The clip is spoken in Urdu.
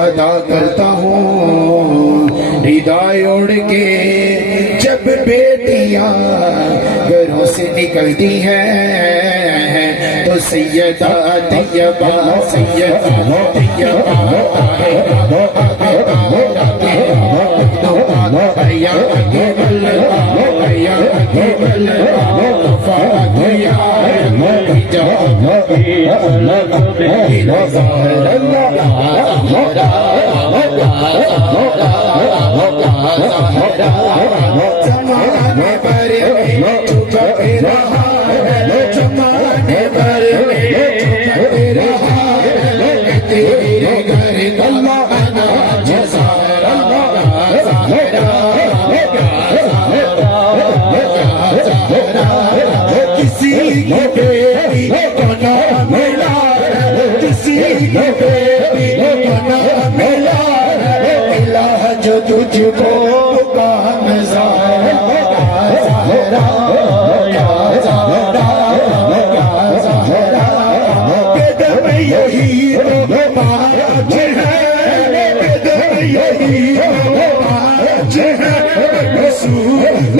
ادا کرتا ہوں ردائے اڑ کے جب بیٹیاں گھروں سے نکلتی ہیں تو سیدہ طیبہ زمانے پر چھپے رہا زمانے پر چھپے رہا تیرے گھر اللہ اناج سارا کسی کو بیٹی کو نہ ملا کسی کو بیٹی کو نہ ملا الہ جو تجھ کو کام زہرا قدم یہی تو آج ہے قدم یہی تو آج ہے رسول